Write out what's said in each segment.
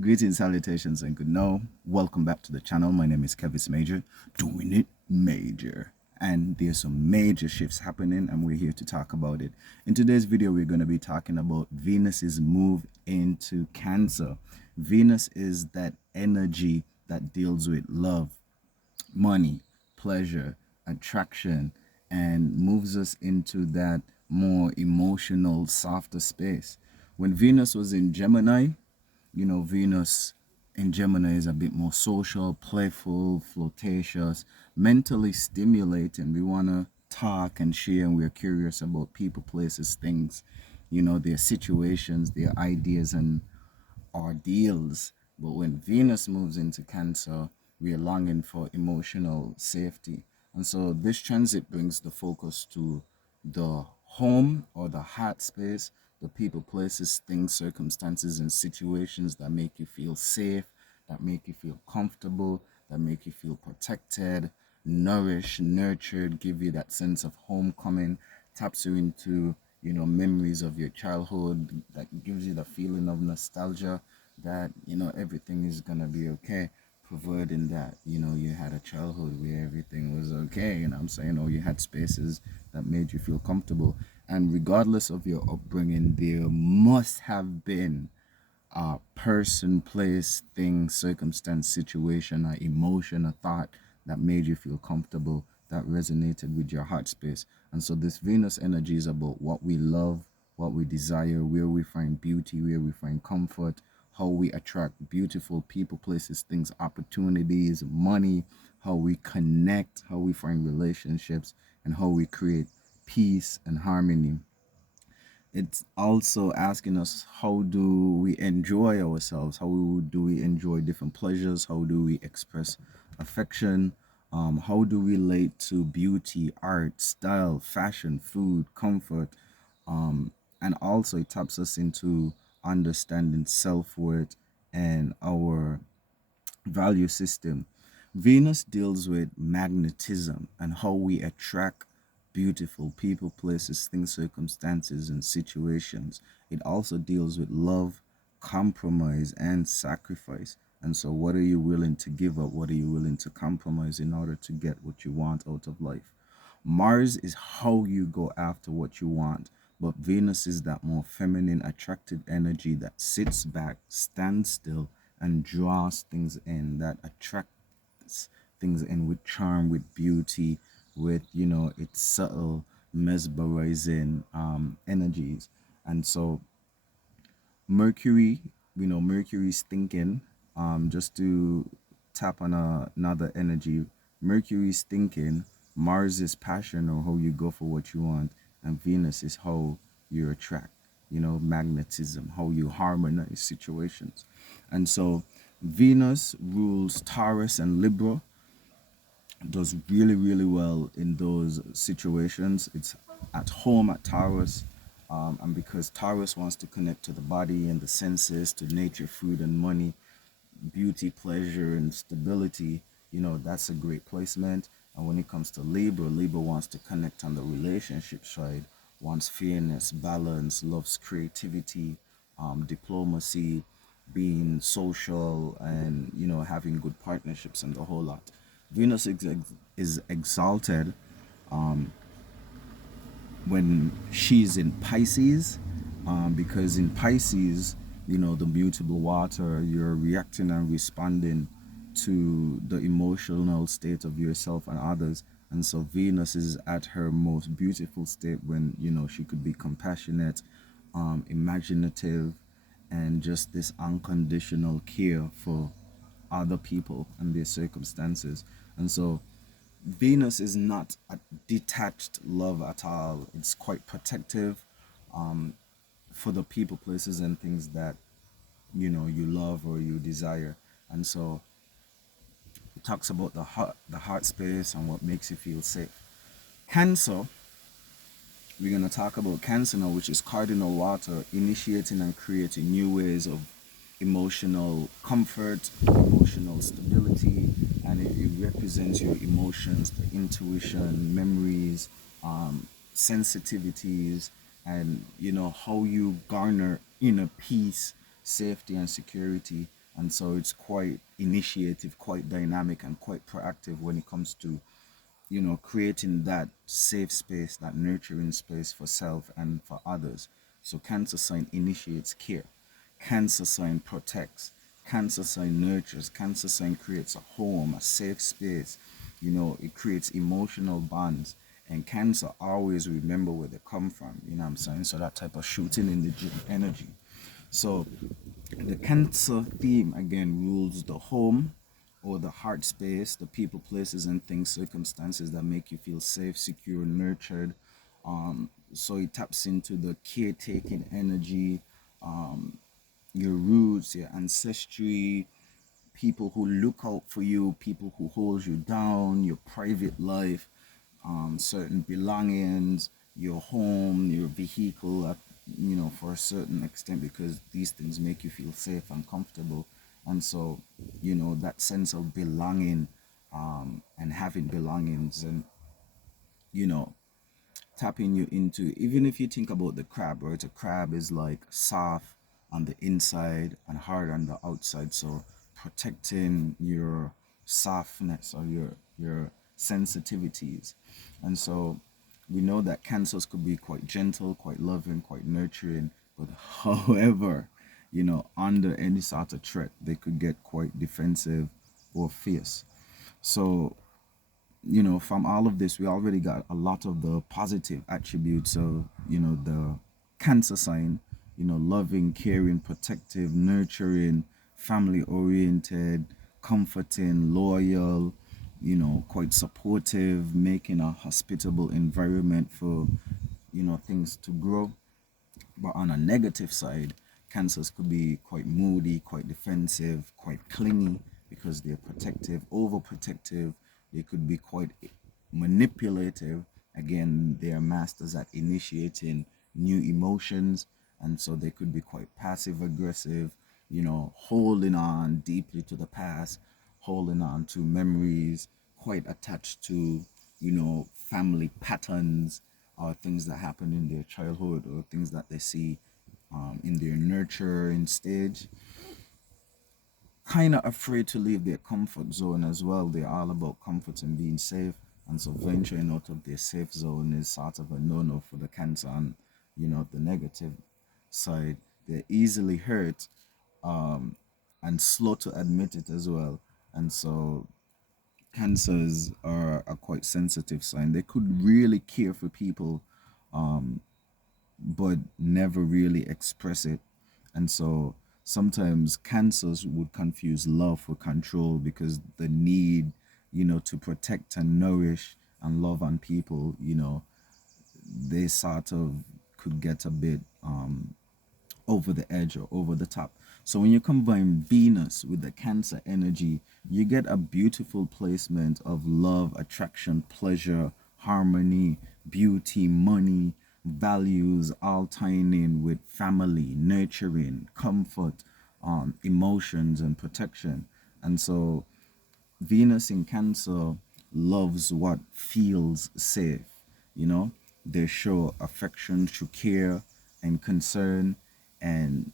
Greetings, salutations, and good now. Welcome back to the channel. My name is Kevis Major, doing it major. And there's some major shifts happening, and we're here to talk about it. In today's video, we're going to be talking about Venus's move into Cancer. Venus is that energy that deals with love, money, pleasure, attraction, and moves us into that more emotional, softer space. When Venus was in Gemini, Venus in Gemini is a bit more social, playful, flirtatious, mentally stimulating. We want to talk and share, and we're curious about people, places, things, their situations, their ideas, and ordeals. But when Venus moves into Cancer, we are longing for emotional safety. And so this transit brings the focus to the home or the heart space, the people, places, things, circumstances, and situations that make you feel safe, that make you feel comfortable, that make you feel protected, nourished, nurtured, give you that sense of homecoming, taps you into memories of your childhood, that gives you the feeling of nostalgia, that everything is gonna be okay, providing that you had a childhood where everything was okay. I'm saying, or you had spaces that made you feel comfortable. And regardless of your upbringing, there must have been a person, place, thing, circumstance, situation, a emotion, a thought that made you feel comfortable, that resonated with your heart space. And so this Venus energy is about what we love, what we desire, where we find beauty, where we find comfort, how we attract beautiful people, places, things, opportunities, money, how we connect, how we find relationships, and how we create peace and harmony. It's also asking us, how do we enjoy ourselves, how do we enjoy different pleasures, how do we express affection, how do we relate to beauty, art, style, fashion, food, comfort, and also it taps us into understanding self-worth and our value system. Venus deals with magnetism and how we attract beautiful people, places, things, circumstances, and situations. It also deals with love, compromise, and sacrifice. And so, what are you willing to give up? What are you willing to compromise in order to get what you want out of life? Mars is how you go after what you want, but Venus is that more feminine, attractive energy that sits back, stands still, and draws things in, that attracts things in with charm, with beauty, with its subtle, mesmerizing energies. And so Mercury, Mercury's thinking, just to tap on another energy, Mercury's thinking, Mars is passion or how you go for what you want, and Venus is how you attract, magnetism, how you harmonize situations. And so Venus rules Taurus and Libra, does really, really well in those situations. It's at home at Taurus. And because Taurus wants to connect to the body and the senses, to nature, food, and money, beauty, pleasure, and stability, that's a great placement. And when it comes to Libra, Libra wants to connect on the relationship side, wants fairness, balance, loves creativity, diplomacy, being social, and having good partnerships and the whole lot. Venus is exalted when she's in Pisces, because in Pisces, the mutable water, you're reacting and responding to the emotional state of yourself and others. And so Venus is at her most beautiful state when, she could be compassionate, imaginative, and just this unconditional care for other people and their circumstances. And so Venus is not a detached love at all. It's quite protective, for the people, places, and things that you love or you desire. And so it talks about the heart space and what makes you feel safe. Cancer, we're gonna talk about Cancer now, which is cardinal water, initiating and creating new ways of emotional comfort, emotional stability, and it represents your emotions, the intuition, memories, sensitivities, and how you garner inner peace safety and security. And so it's quite initiative, quite dynamic, and quite proactive when it comes to, creating that safe space, that nurturing space for self and for others. So Cancer sign initiates care. Cancer sign protects. Cancer sign nurtures. Cancer sign creates a home, a safe space. It creates emotional bonds. And Cancer always remember where they come from. You know what I'm saying? So that type of shooting in the energy. So the Cancer theme again rules the home or the heart space, the people, places, and things, circumstances that make you feel safe, secure, nurtured. So it taps into the caretaking energy, your roots, your ancestry, people who look out for you, people who hold you down, your private life, certain belongings, your home, your vehicle, for a certain extent, because these things make you feel safe and comfortable. And so, that sense of belonging, and having belongings, and, you know, tapping you into, even if you think about the crab, right? A crab is like soft on the inside and hard on the outside. So protecting your softness or your sensitivities. And so we know that cancers could be quite gentle, quite loving, quite nurturing, but however, under any sort of threat, they could get quite defensive or fierce. So, from all of this, we already got a lot of the positive attributes of, the Cancer sign, loving, caring, protective, nurturing, family oriented, comforting, loyal, quite supportive, making a hospitable environment for, things to grow. But on a negative side, cancers could be quite moody, quite defensive, quite clingy because they're protective, overprotective. They could be quite manipulative. Again, they are masters at initiating new emotions. And so they could be quite passive aggressive, holding on deeply to the past, holding on to memories, quite attached to, family patterns, or things that happen in their childhood, or things that they see, in their nurturing stage. Kind of afraid to leave their comfort zone as well. They're all about comfort and being safe. And so venturing out of their safe zone is sort of a no-no for the Cancer. And, the negative side, they're easily hurt, and slow to admit it as well. And so cancers are a quite sensitive sign. They could really care for people, but never really express it. And so sometimes cancers would confuse love for control, because the need, to protect and nourish and love on people, they sort of could get a bit, over the edge or over the top. So when you combine Venus with the Cancer energy, you get a beautiful placement of love, attraction, pleasure, harmony, beauty, money, values, all tying in with family, nurturing, comfort, emotions, and protection. And so Venus in Cancer loves what feels safe. You know, they show affection through care and concern, and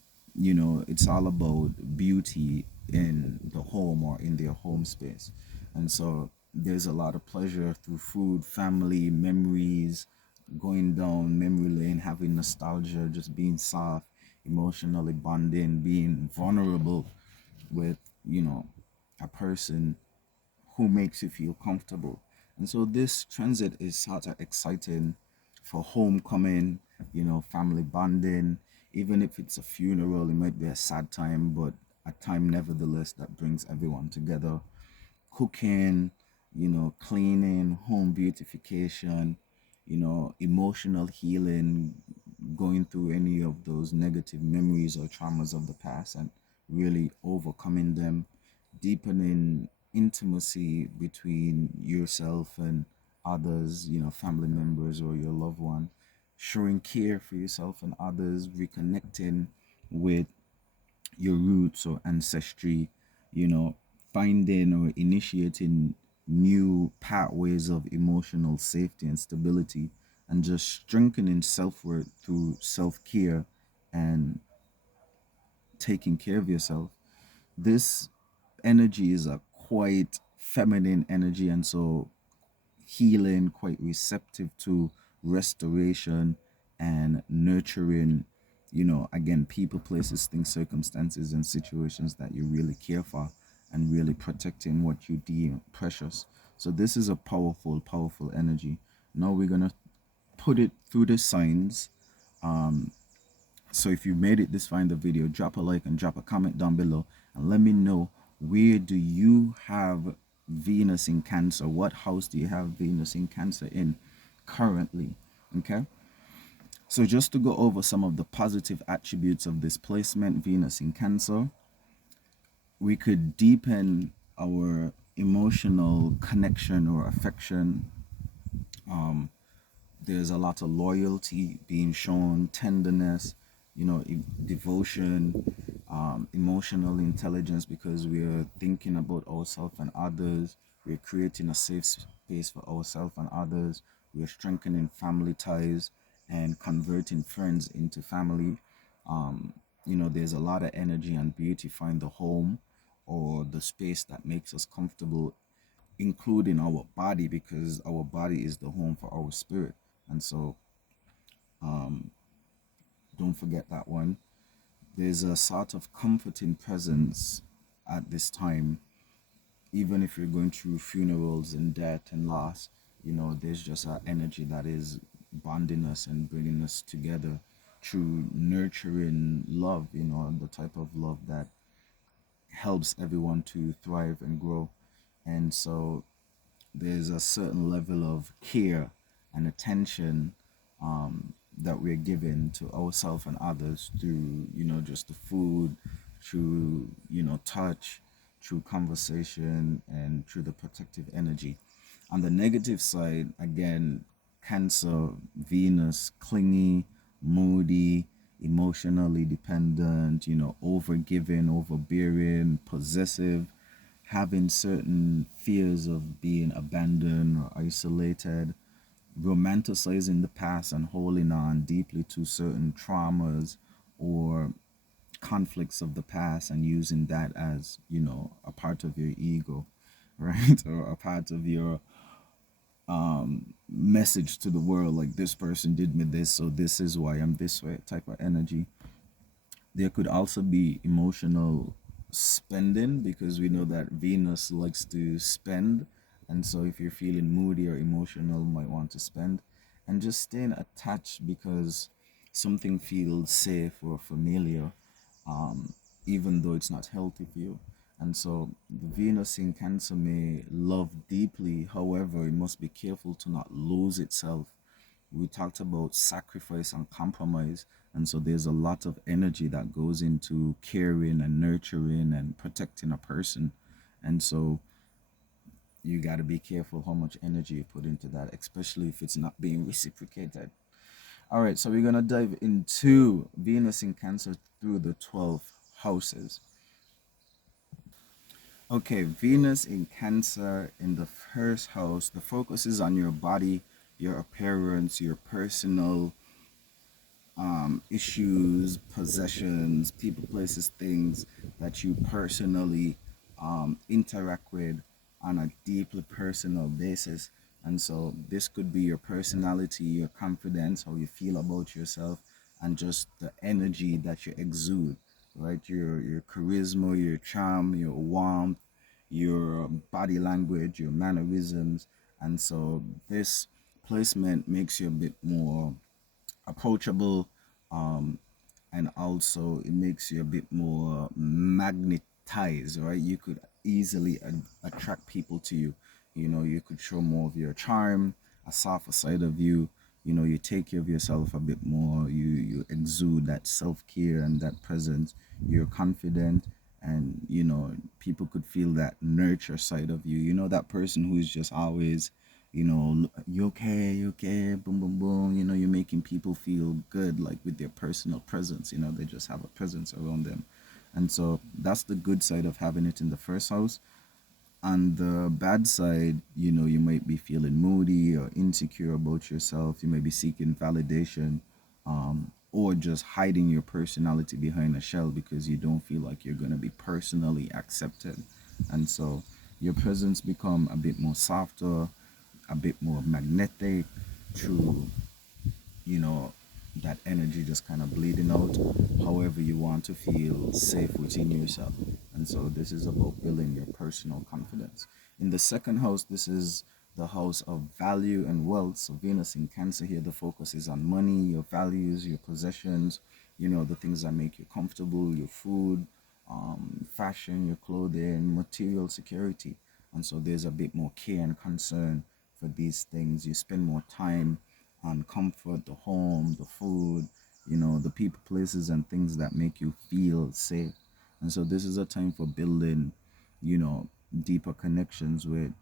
it's all about beauty in the home or in their home space. And so there's a lot of pleasure through food, family, memories, going down memory lane, having nostalgia, just being soft, emotionally bonding, being vulnerable with, a person who makes you feel comfortable. And so this transit is sort of exciting for homecoming, family bonding. Even if it's a funeral, it might be a sad time, but a time nevertheless that brings everyone together. Cooking, cleaning, home beautification, emotional healing, going through any of those negative memories or traumas of the past and really overcoming them, deepening intimacy between yourself and others, family members or your loved one, showing care for yourself and others, reconnecting with your roots or ancestry, you know, finding or initiating new pathways of emotional safety and stability, and just strengthening self worth through self care and taking care of yourself. This energy is a quite feminine energy, and so healing, quite receptive to restoration and nurturing, again, people, places, things, circumstances, and situations that you really care for, and really protecting what you deem precious. So this is a powerful, powerful energy. Now we're gonna put it through the signs. So if you made it this far in the video, drop a like and drop a comment down below and let me know, where do you have Venus in Cancer? What house do you have Venus in Cancer in currently? Okay. So just to go over some of the positive attributes of this placement, Venus in Cancer, we could deepen our emotional connection or affection. There's a lot of loyalty being shown, tenderness, devotion, emotional intelligence, because we're thinking about ourselves and others. We're creating a safe space for ourselves and others. We're strengthening family ties and converting friends into family. There's a lot of energy and beautifying the home or the space that makes us comfortable, including our body, because our body is the home for our spirit. And so don't forget that one. There's a sort of comforting presence at this time, even if you're going through funerals and death and loss. There's just an energy that is bonding us and bringing us together through nurturing love, the type of love that helps everyone to thrive and grow. And so there's a certain level of care and attention that we're giving to ourselves and others through, just the food, through, touch, through conversation, and through the protective energy. On the negative side, again, Cancer, Venus, clingy, moody, emotionally dependent, overgiving, overbearing, possessive, having certain fears of being abandoned or isolated, romanticizing the past and holding on deeply to certain traumas or conflicts of the past and using that as, a part of your ego, right? Or a part of your message to the world, like, this person did me this, so this is why I'm this way, type of energy. There could also be emotional spending, because we know that Venus likes to spend. And so if you're feeling moody or emotional, you might want to spend. And just staying attached because something feels safe or familiar, even though it's not healthy for you. And so the Venus in Cancer may love deeply, however, it must be careful to not lose itself. We talked about sacrifice and compromise, and so there's a lot of energy that goes into caring and nurturing and protecting a person. And so you got to be careful how much energy you put into that, especially if it's not being reciprocated. All right, so we're going to dive into Venus in Cancer through the 12 houses. Okay, Venus in Cancer in the first house, the focus is on your body, your appearance, your personal issues, possessions, people, places, things that you personally interact with on a deeply personal basis. And so this could be your personality, your confidence, how you feel about yourself, and just the energy that you exude, right? Your charisma, your charm, your warmth, your body language, your mannerisms. And so this placement makes you a bit more approachable, um, and also it makes you a bit more magnetized, right? You could easily attract people to you. You could show more of your charm, a softer side of you. You take care of yourself a bit more. You exude that self-care and that presence. You're confident, and people could feel that nurture side of you. That person who's just always, you okay, you okay, boom, boom, boom. You're making people feel good, like, with their personal presence. They just have a presence around them. And so that's the good side of having it in the first house. On the bad side, you might be feeling moody or insecure about yourself. You may be seeking validation, or just hiding your personality behind a shell because you don't feel like you're going to be personally accepted. And so your presence become a bit more softer, a bit more magnetic through, you know, that energy just kind of bleeding out. However, you want to feel safe within yourself. And so this is about building your personal confidence. In the second house, this is the house of value and wealth. So Venus in Cancer here, the focus is on money, your values, your possessions, the things that make you comfortable, your food, fashion, your clothing, material security. And so there's a bit more care and concern for these things. You spend more time on comfort, the home, the food, the people, places, and things that make you feel safe. And so this is a time for building, you know, deeper connections with,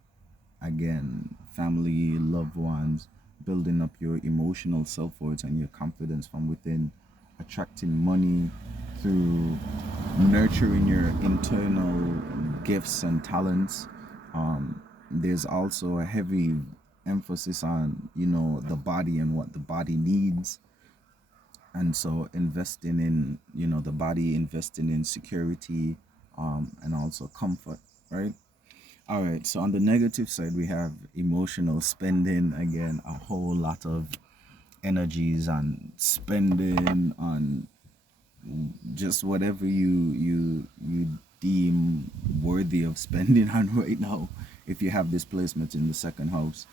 again, family, loved ones, building up your emotional self-worth and your confidence from within, attracting money through nurturing your internal gifts and talents. There's also a heavy emphasis on, the body and what the body needs. And so investing in, the body, investing in security, and also comfort, right? All right, so on the negative side, we have emotional spending. Again, a whole lot of energies on spending on just whatever you deem worthy of spending on right now. If you have this placement in the second house,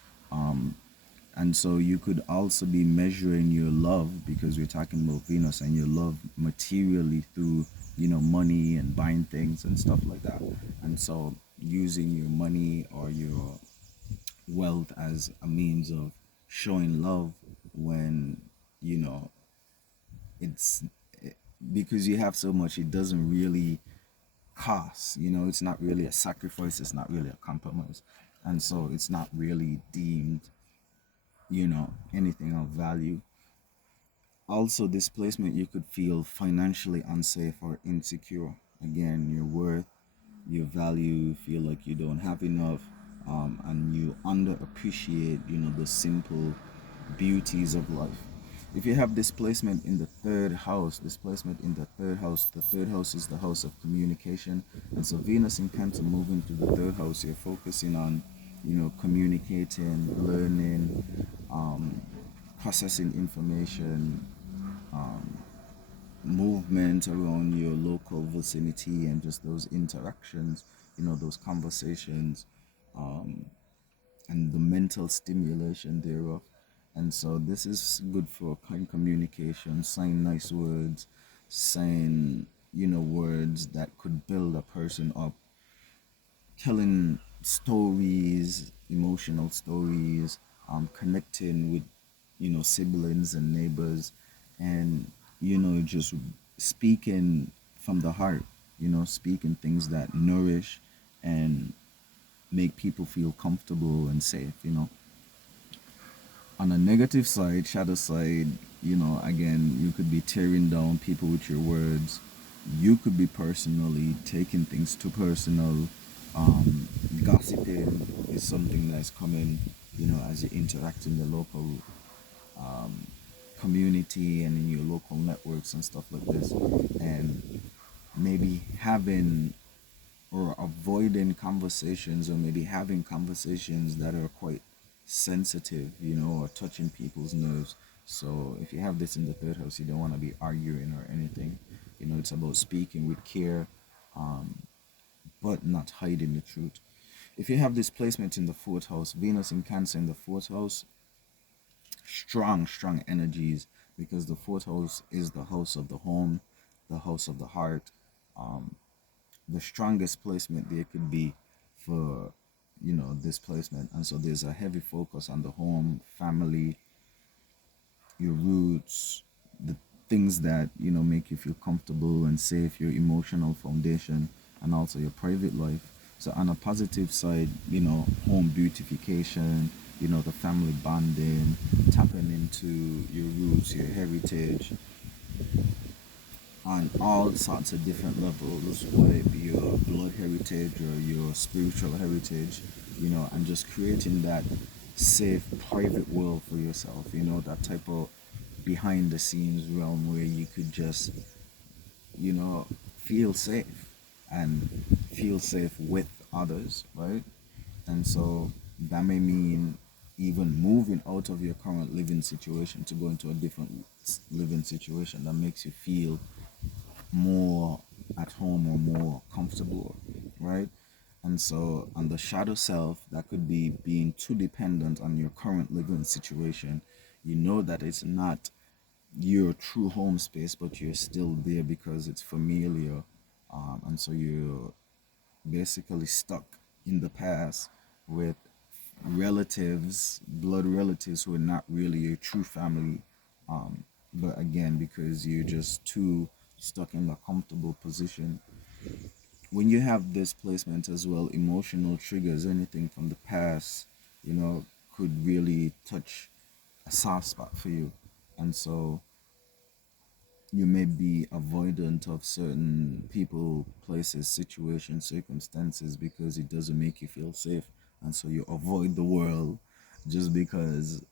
and so you could also be measuring your love, because we're talking about Venus, and your love materially through, money and buying things and stuff like that. And so using your money or your wealth as a means of showing love when, you know, it's because you have so much, it doesn't really cost, it's not really a sacrifice, it's not really a compromise. And so it's not really deemed, anything of value. Also, displacement, you could feel financially unsafe or insecure. Again, your worth, your value, feel like you don't have enough, and you underappreciate, the simple beauties of life. If you have displacement in the third house, the third house is the house of communication. And so Venus in Cancer moving to the third house, you're focusing on, communicating, learning, processing information, movement around your local vicinity, and just those interactions, those conversations, and the mental stimulation thereof. And so this is good for kind communication, saying nice words, saying, words that could build a person up, telling stories, emotional stories, connecting with, siblings and neighbors, and, just speaking from the heart, speaking things that nourish and make people feel comfortable and safe. On a negative side, shadow side, again, you could be tearing down people with your words. You could be personally taking things too personal. Gossiping is something that's coming, as you interact in the local community and in your local networks and stuff like this. And maybe having or avoiding conversations, or maybe having conversations that are quite sensitive, or touching people's nerves. So if you have this in the third house, you don't want to be arguing or anything. It's about speaking with care, but not hiding the truth. If you have this placement in the fourth house, Venus in Cancer in the fourth house, strong energies, because the fourth house is the house of the home, the house of the heart. The strongest placement there could be for, this placement. And so there's a heavy focus on the home, family, your roots, the things that, make you feel comfortable and safe, your emotional foundation, and also your private life. So on a positive side, home beautification, the family bonding, tapping into your roots, your heritage, on all sorts of different levels, whether it be your blood heritage or your spiritual heritage, and just creating that safe private world for yourself, that type of behind the scenes realm where you could just, you know, feel safe and feel safe with others, right? And so that may mean even moving out of your current living situation to go into a different living situation that makes you feel more at home or more comfortable, right? And so, on the shadow self, that could be being too dependent on your current living situation. You know that it's not your true home space, but you're still there because it's familiar. And so you're basically stuck in the past with relatives, blood relatives who are not really your true family. But again, because you're just too stuck in a comfortable position. When you have this placement as well, emotional triggers, anything from the past, you know, could really touch a soft spot for you. And so you may be avoidant of certain people, places, situations, circumstances because it doesn't make you feel safe. And so you avoid the world just because,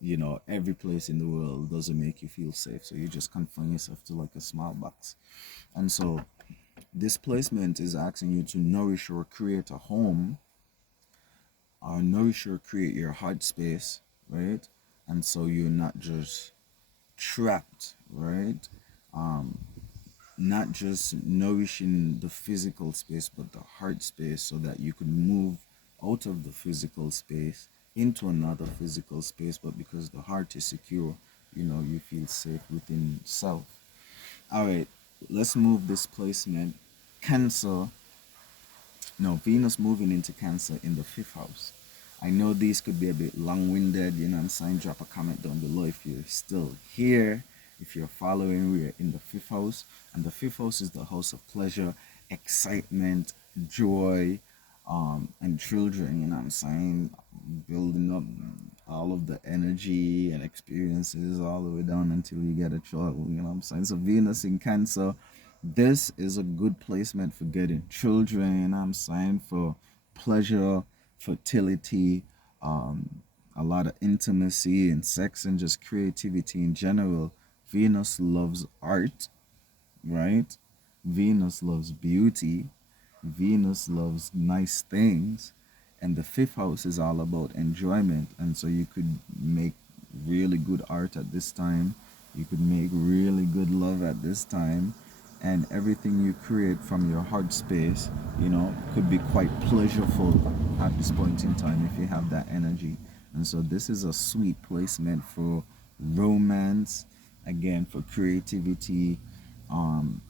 you know, every place in the world doesn't make you feel safe. So you just confine yourself to like a small box. And so this placement is asking you to nourish or create a home, or nourish or create your heart space, right? And so you're not just trapped, right? Not just nourishing the physical space but the heart space so that you could move out of the physical space into another physical space, but because the heart is secure, you know, you feel safe within self. All right, let's move this placement. Cancer. No, Venus moving into Cancer in the fifth house. I know these could be a bit long-winded, you know what I'm saying? Drop a comment down below if you're still here. If you're following, we're in the fifth house. And the fifth house is the house of pleasure, excitement, joy, and children, you know what I'm saying? Building up all of the energy and experiences all the way down until you get a child, you know what I'm saying? So Venus in Cancer, this is a good placement for getting children, you know what I'm saying? For pleasure, fertility, a lot of intimacy and sex and just creativity in general. Venus loves art, right? Venus loves beauty. Venus loves nice things. And the fifth house is all about enjoyment. And so you could make really good art at this time. You could make really good love at this time. And everything you create from your heart space, you know, could be quite pleasureful at this point in time if you have that energy. And so this is a sweet placement for romance, again, for creativity, um,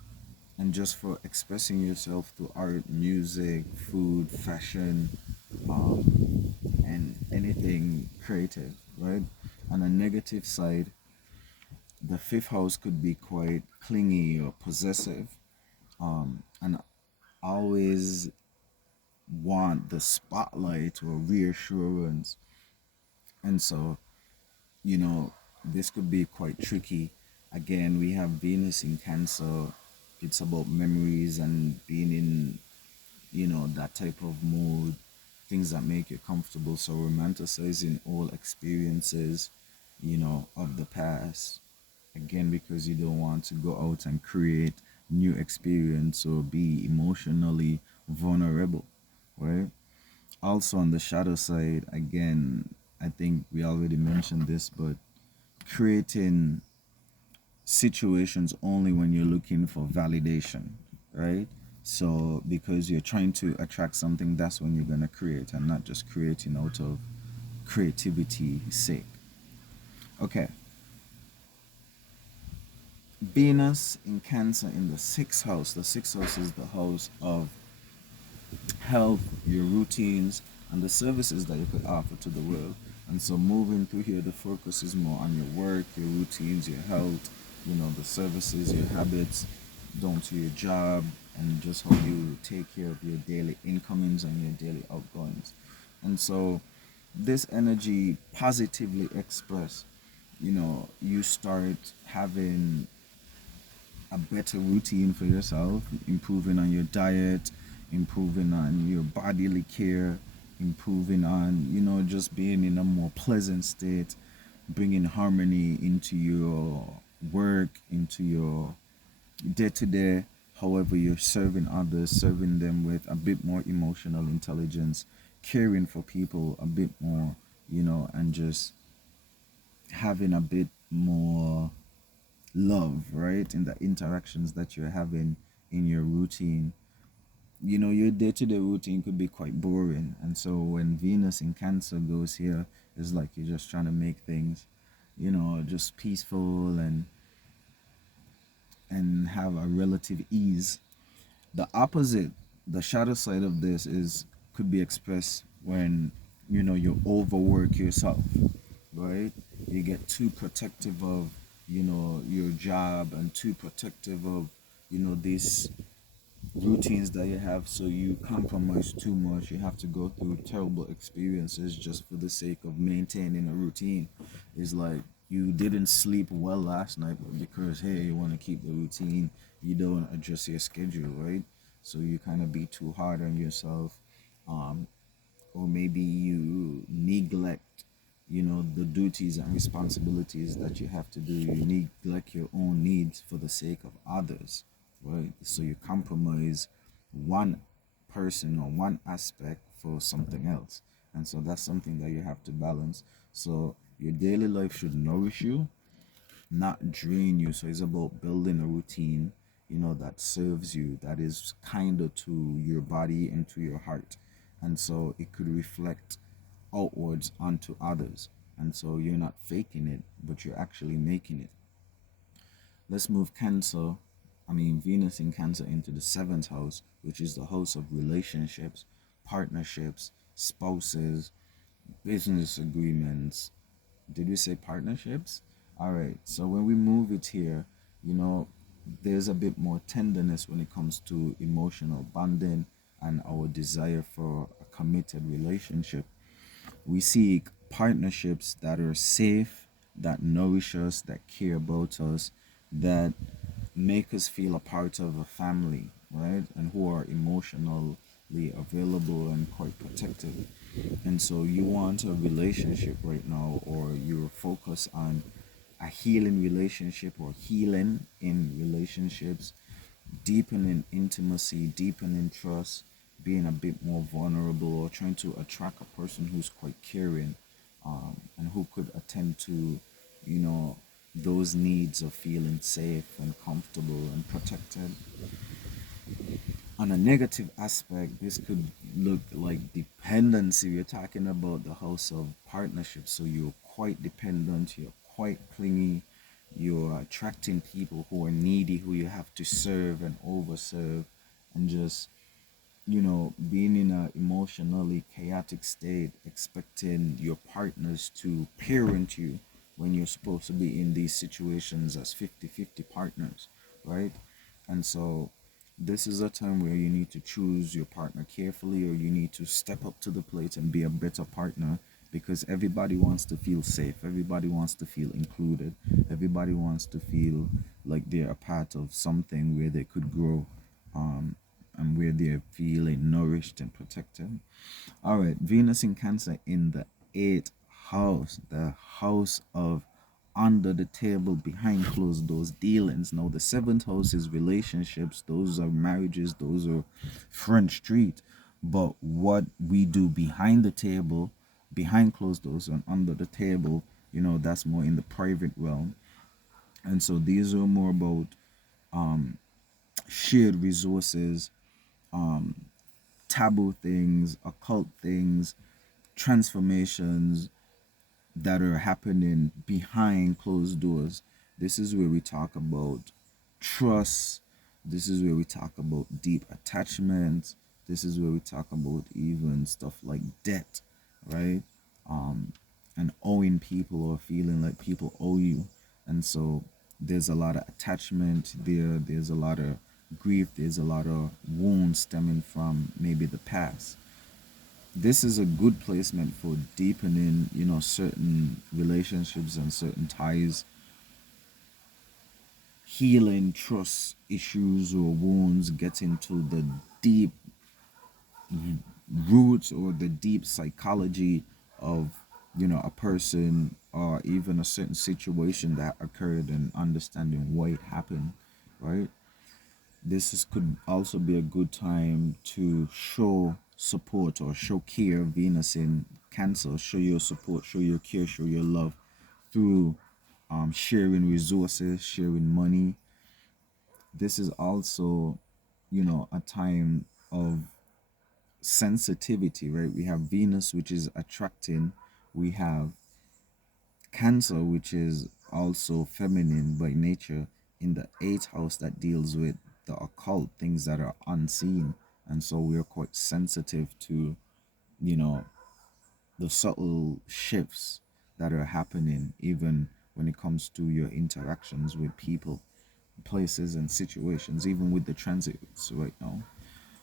and just for expressing yourself through art, music, food, fashion, and anything creative, right? On a negative side, the fifth house could be quite clingy or possessive, and always want the spotlight or reassurance. And so, you know, this could be quite tricky. Again, we have Venus in Cancer. It's about memories and being in, you know, that type of mood, things that make you comfortable. So romanticizing all experiences, you know, of the past, again, because you don't want to go out and create new experience or be emotionally vulnerable, right? Also on the shadow side, again, I think we already mentioned this, but creating situations only when you're looking for validation, right? So because you're trying to attract something, that's when you're gonna create and not just creating out of creativity sake. Okay. Venus in Cancer in the sixth house. The sixth house is the house of health, your routines, and the services that you could offer to the world. And so moving through here, the focus is more on your work, your routines, your health, you know, the services, your habits, down to your job, and just how you take care of your daily incomings and your daily outgoings. And so this energy positively expressed, you know, you start having a better routine for yourself, improving on your diet, improving on your bodily care, improving on, you know, just being in a more pleasant state, bringing harmony into your work, into your day to day, however you're serving others, serving them with a bit more emotional intelligence, caring for people a bit more, and just having a bit more love, right? In the interactions that you're having in your routine. Your day-to-day routine could be quite boring, and so when Venus in Cancer goes here, it's like you're just trying to make things, just peaceful and have a relative ease. The opposite, the shadow side of this is could be expressed when you overwork yourself, right? You get too protective of your job and too protective of this routines that you have, so you compromise too much. You have to go through terrible experiences just for the sake of maintaining a routine. It's like you didn't sleep well last night, but because hey, you want to keep the routine, you don't adjust your schedule, right? So you kind of be too hard on yourself, um, or maybe you neglect the duties and responsibilities that you have to do. You neglect your own needs for the sake of others, right? So you compromise one person or one aspect for something else, and so that's something that you have to balance. So your daily life should nourish you, not drain you. So it's about building a routine, that serves you, that is kinder to your body and to your heart. And so it could reflect outwards onto others. And so you're not faking it, but you're actually making it. Let's move Venus in Cancer into the seventh house, which is the house of relationships, partnerships, spouses, business agreements. Did we say partnerships? All right. So when we move it here, you know, there's a bit more tenderness when it comes to emotional bonding and our desire for a committed relationship. We seek partnerships that are safe, that nourish us, that care about us, that make us feel a part of a family, right? And who are emotionally available and quite protective. And so you want a relationship right now, or you're focused on a healing relationship or healing in relationships, deepening intimacy, deepening trust, being a bit more vulnerable, or trying to attract a person who's quite caring, and who could attend to, you know, those needs of feeling safe and comfortable and protected. On a negative aspect, this could look like dependency. You're talking about the house of partnership, so you're quite dependent, you're quite clingy, you're attracting people who are needy, who you have to serve and overserve, and just being in an emotionally chaotic state, expecting your partners to parent you when you're supposed to be in these situations as 50-50 partners, right? And so this is a time where you need to choose your partner carefully, or you need to step up to the plate and be a better partner, because everybody wants to feel safe, everybody wants to feel included, everybody wants to feel like they're a part of something where they could grow, um, and where they're feeling nourished and protected. All right, Venus in Cancer in the eighth house, the house of under the table, behind closed doors dealings. Now, the seventh house is relationships, those are marriages, those are French Street. But what we do behind the table, behind closed doors, and under the table, that's more in the private realm. And so these are more about shared resources, taboo things, occult things, transformations that are happening behind closed doors. This is where we talk about trust. This is where we talk about deep attachment. This is where we talk about even stuff like debt, right? And owing people, or feeling like people owe you. And so there's a lot of attachment there. There's a lot of grief. There's a lot of wounds stemming from maybe the past. This is a good placement for deepening, certain relationships and certain ties, healing trust issues or wounds, getting to the deep roots or the deep psychology of, a person, or even a certain situation that occurred and understanding why it happened, right? Could also be a good time to show support or show care. Venus in Cancer, show your support, show your care, show your love through sharing resources, sharing money. This is also, a time of sensitivity, right? We have Venus, which is attracting. We have Cancer, which is also feminine by nature, in the eighth house that deals with the occult, things that are unseen. And so we're quite sensitive to, you know, the subtle shifts that are happening, even when it comes to your interactions with people, places, and situations, even with the transits right now.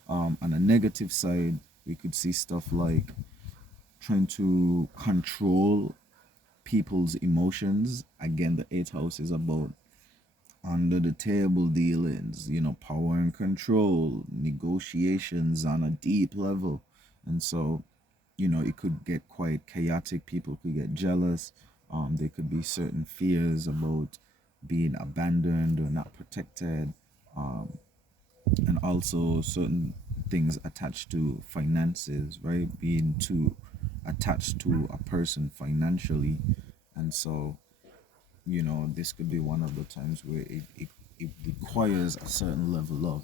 On a negative side, we could see stuff like trying to control people's emotions. Again, the eighth house is about under the table dealings, power and control, negotiations on a deep level. And so, it could get quite chaotic. People could get jealous. There could be certain fears about being abandoned or not protected. Um, and also certain things attached to finances, right? Being too attached to a person financially. And so, this could be one of the times where it requires a certain level of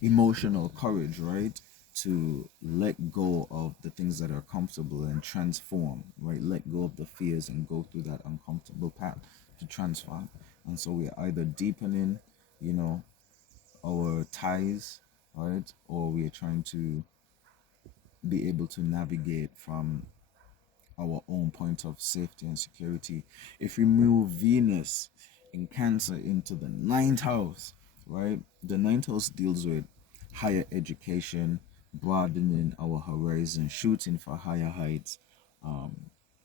emotional courage, right? To let go of the things that are comfortable and transform, right? Let go of the fears and go through that uncomfortable path to transform. And so we're either deepening, you know, our ties, right? Or we are trying to be able to navigate from our own point of safety and security. If we move Venus in Cancer into the ninth house, right? The ninth house deals with higher education, broadening our horizon, shooting for higher heights, um,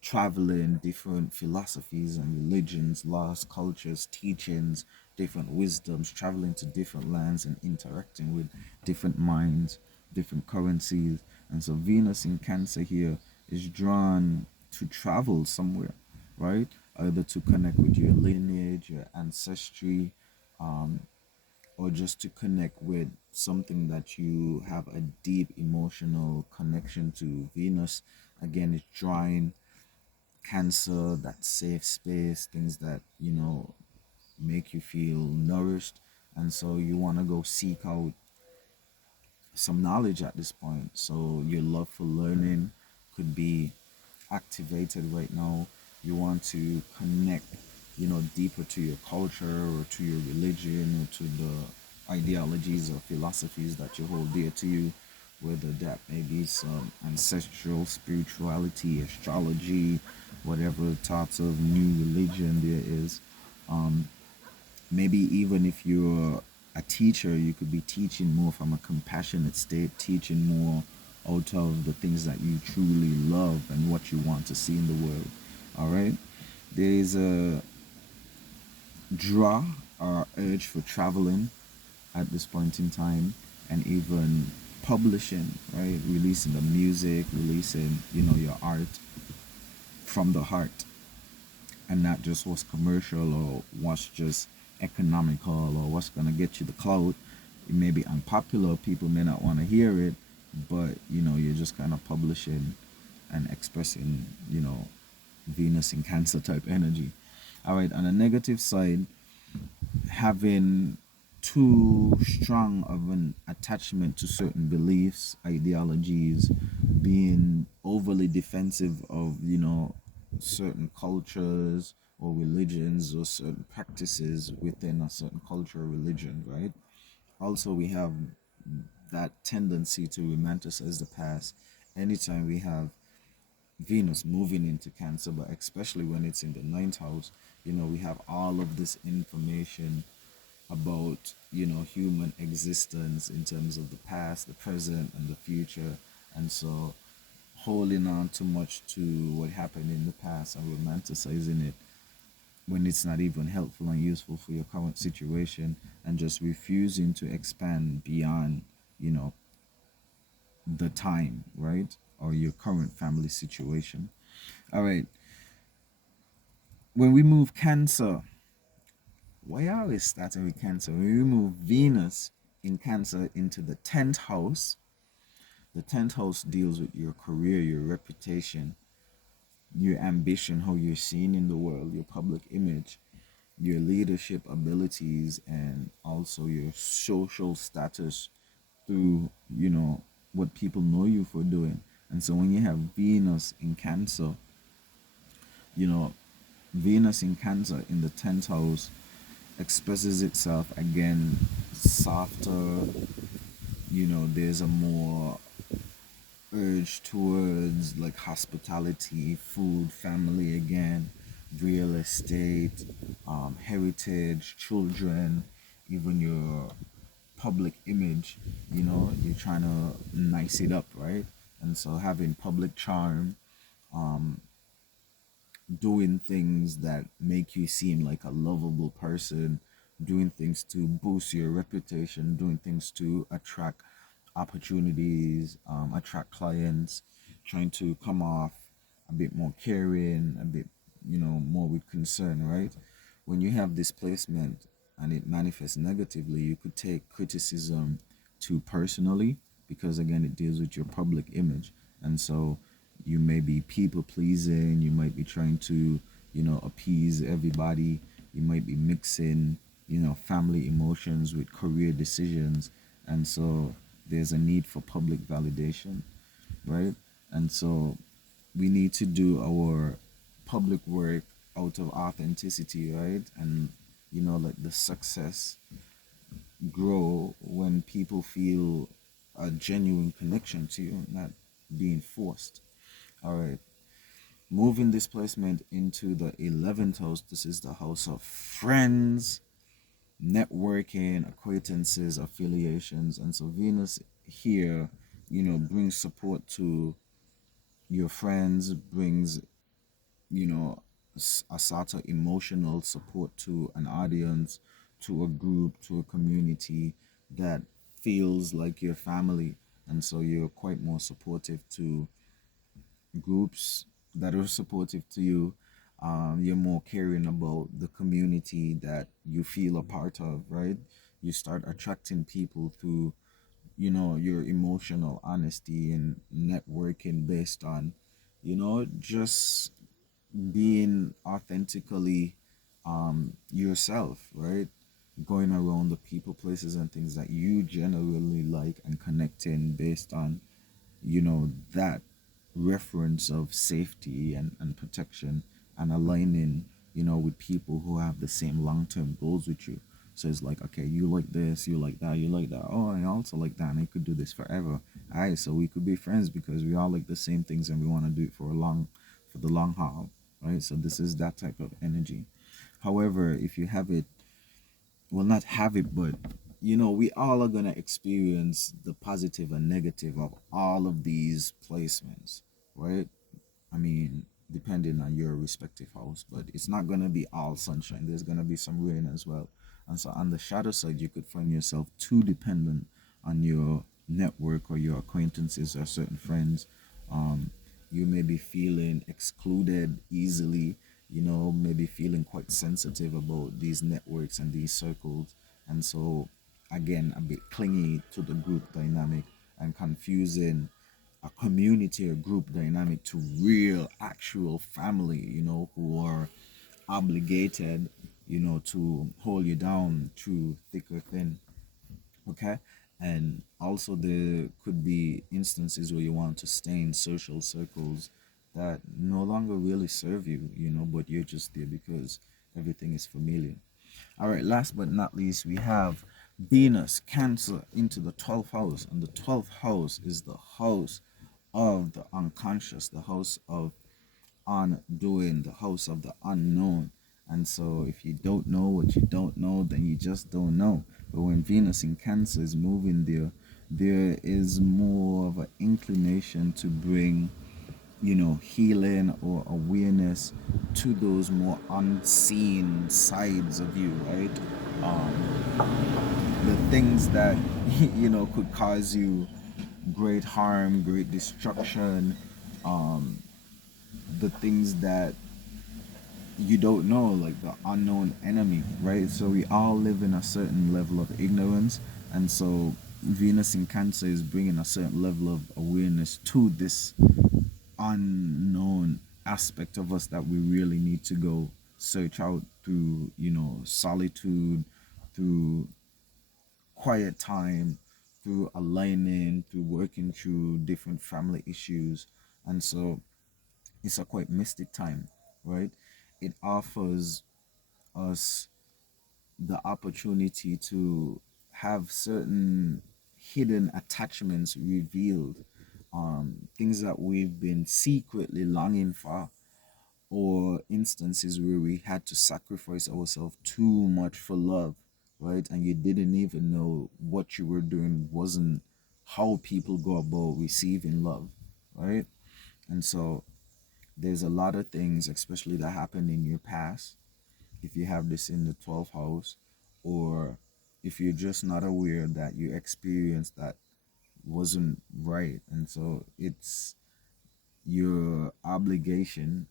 traveling different philosophies and religions, laws, cultures, teachings, different wisdoms, traveling to different lands and interacting with different minds, different currencies. And so Venus in Cancer here is drawn to travel somewhere, right? Either to connect with your lineage, your ancestry, um, or just to connect with something that you have a deep emotional connection to. Venus, again, is drawing Cancer, that safe space, things that, make you feel nourished. And so you want to go seek out some knowledge at this point. So your love for learning could be activated right now. You want to connect, deeper to your culture or to your religion or to the ideologies or philosophies that you hold dear to you, whether that may be some ancestral spirituality, astrology, whatever types of new religion there is. Maybe even if you're a teacher, you could be teaching more from a compassionate state, teaching more out of the things that you truly love and what you want to see in the world. All right. There is a draw or urge for traveling at this point in time, and even publishing, right? Releasing the music, releasing, your art from the heart, and not just what's commercial or what's just economical or what's going to get you the clout. It may be unpopular, people may not want to hear it, but you're just kind of publishing and expressing, Venus in Cancer type energy. All right, on the negative side, having too strong of an attachment to certain beliefs, ideologies, being overly defensive of, certain cultures or religions or certain practices within a certain culture or religion, right? Also, we have that tendency to romanticize the past anytime we have Venus moving into Cancer, but especially when it's in the ninth house. We have all of this information about, human existence in terms of the past, the present, and the future. And so holding on too much to what happened in the past and romanticizing it when it's not even helpful and useful for your current situation, and just refusing to expand beyond, you know, the time, right? Or your current family situation. All right. when we move Cancer, why are we starting with Cancer? When we move Venus in Cancer into the 10th house, the 10th house deals with your career, your reputation, your ambition, how you're seen in the world, your public image, your leadership abilities, and also your social status through, what people know you for doing. And so when you have Venus in Cancer, you know, Venus in Cancer in the 10th house expresses itself again softer. There's a more urge towards like hospitality, food, family again, real estate, heritage, children, even your public image. You're trying to nice it up, right? And so having public charm, doing things that make you seem like a lovable person, doing things to boost your reputation, doing things to attract opportunities, attract clients, trying to come off a bit more caring, a bit, more with concern, right? When you have this placement and it manifests negatively, you could take criticism too personally because, again, it deals with your public image. And so you may be people pleasing, you might be trying to, appease everybody, you might be mixing, family emotions with career decisions. And so there's a need for public validation, right? And so we need to do our public work out of authenticity, right? And let the success grow when people feel a genuine connection to you, not being forced. All right. Moving displacement into the 11th house. This is the house of friends, networking, acquaintances, affiliations. And so Venus here, brings support to your friends, brings, a sort of emotional support to an audience, to a group, to a community that feels like your family. And so you're quite more supportive to groups that are supportive to you. You're more caring about the community that you feel a part of, right? You start attracting people through, your emotional honesty and networking based on, just being authentically yourself, right? Going around the people, places, and things that you generally like and connecting based on, that reference of safety and protection and aligning, with people who have the same long term goals with you. So it's like, okay, you like this, you like that, you like that. Oh, I also like that, and I could do this forever. All right, so we could be friends because we all like the same things and we want to do it for the long haul, right? So this is that type of energy. However, if you have it, well, not have it, but we all are going to experience the positive and negative of all of these placements, right? I mean, depending on your respective house, but it's not going to be all sunshine. There's going to be some rain as well. And so on the shadow side, you could find yourself too dependent on your network or your acquaintances or certain friends. You may be feeling excluded easily, maybe feeling quite sensitive about these networks and these circles. And so, again, a bit clingy to the group dynamic and confusing a community or group dynamic to real actual family, who are obligated, to hold you down through thick or thin. Okay. And also there could be instances where you want to stay in social circles that no longer really serve you, but you're just there because everything is familiar. All right, last but not least, we have Venus, Cancer into the 12th house. And the 12th house is the house of the unconscious, the house of undoing, the house of the unknown. And so, if you don't know what you don't know, then you just don't know. But when Venus in Cancer is moving there, there is more of an inclination to bring, healing or awareness to those more unseen sides of you, right? The things that, could cause you great harm, great destruction, the things that you don't know, like the unknown enemy, right? So we all live in a certain level of ignorance, and so Venus in Cancer is bringing a certain level of awareness to this unknown aspect of us that we really need to go search out through, solitude, through quiet time, through aligning, through working through different family issues. And so it's a quite mystic time, right? It offers us the opportunity to have certain hidden attachments revealed, things that we've been secretly longing for, or instances where we had to sacrifice ourselves too much for love, right? And you didn't even know what you were doing wasn't how people go about receiving love, right? And so there's a lot of things, especially that happened in your past, if you have this in the 12th house, or if you're just not aware that you experienced that wasn't right. And so it's your obligation,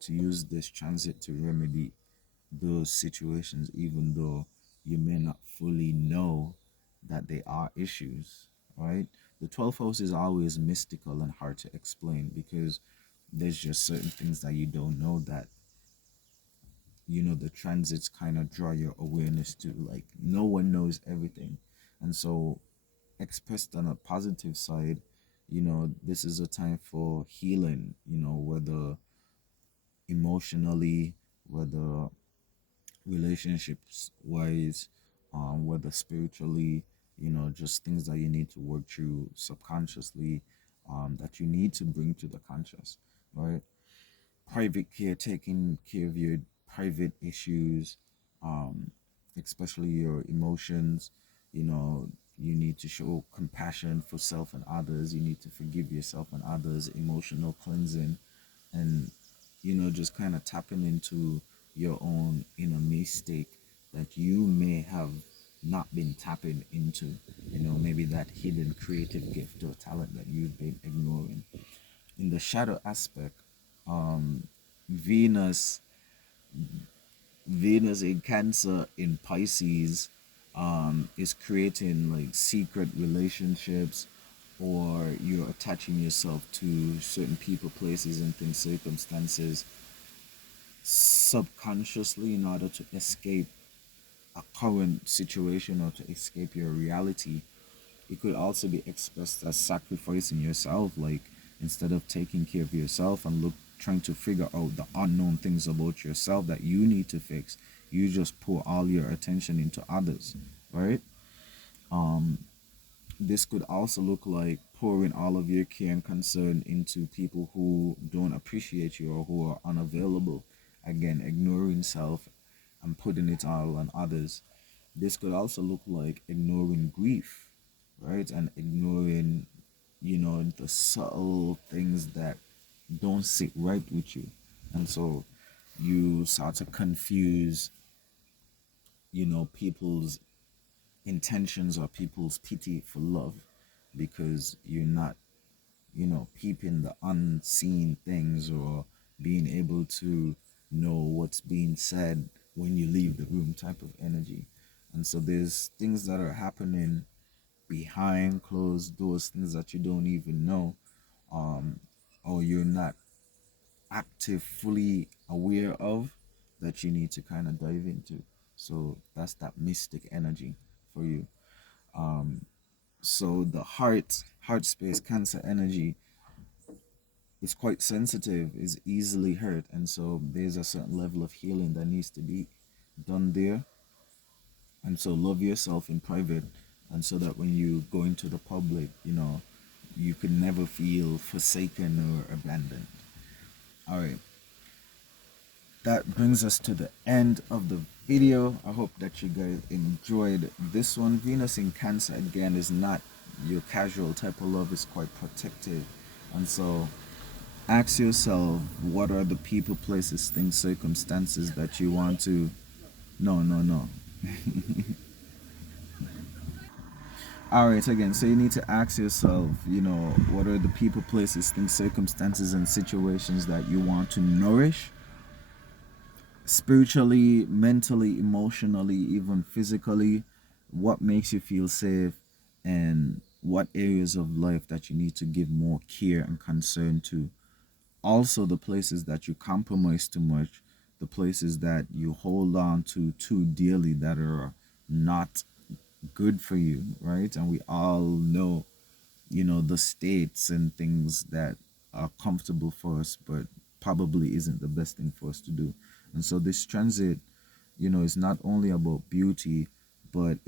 to use this transit to remedy those situations, even though you may not fully know that they are issues, right? The 12th house is always mystical and hard to explain because there's just certain things that you don't know that, the transits kind of draw your awareness to. Like, no one knows everything. And so, expressed on a positive side, this is a time for healing, whether emotionally, whether relationships wise, whether spiritually, just things that you need to work through subconsciously, that you need to bring to the conscious, right? Private care, taking care of your private issues, um, especially your emotions. You need to show compassion for self and others. You need to forgive yourself and others, emotional cleansing, and just kind of tapping into your own inner mistake that you may have not been tapping into. Maybe that hidden creative gift or talent that you've been ignoring. In the shadow aspect, um, Venus, Venus in Cancer in Pisces, is creating like secret relationships, or you're attaching yourself to certain people, places, and things, circumstances subconsciously in order to escape a current situation or to escape your reality. It could also be expressed as sacrificing yourself, like instead of taking care of yourself and trying to figure out the unknown things about yourself that you need to fix, you just pour all your attention into others, right? um this could also look like pouring all of your care and concern into people who don't appreciate you or who are unavailable. Again, ignoring self and putting it all on others. This could also look like ignoring grief, right? And ignoring, the subtle things that don't sit right with you. And so you start to confuse, people's intentions or people's pity for love, because you're not, peeping the unseen things or being able to know what's being said when you leave the room type of energy. And so there's things that are happening behind closed doors, things that you don't even know, um, or you're not active, fully aware of, that you need to kind of dive into. So that's that mystic energy for you. So the heart space, Cancer energy, is quite sensitive, is easily hurt, and so there's a certain level of healing that needs to be done there. And so love yourself in private, and so that when you go into the public, you could never feel forsaken or abandoned. All right, that brings us to the end of the video. I hope that you guys enjoyed this one. Venus in Cancer again is not your casual type of love, it's quite protective. And so ask yourself, what are the people, places, things, circumstances that you want to. No, no, no. All right, again, so you need to ask yourself, what are the people, places, things, circumstances, and situations that you want to nourish, spiritually, mentally, emotionally, even physically, what makes you feel safe, and what areas of life that you need to give more care and concern to. Also, the places that you compromise too much, the places that you hold on to too dearly that are not good for you, right? And we all know, the states and things that are comfortable for us, but probably isn't the best thing for us to do. And so this transit, is not only about beauty, but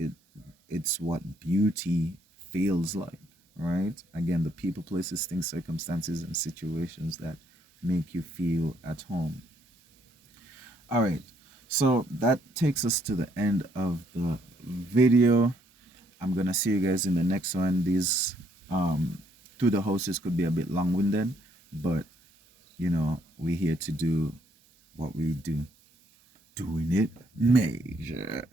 it's what beauty feels like, right? Again, the people, places, things, circumstances, and situations that make you feel at home. All right, so that takes us to the end of the video. I'm gonna see you guys in the next one. These through the houses could be a bit long-winded, but we're here to do what we do, doing it major.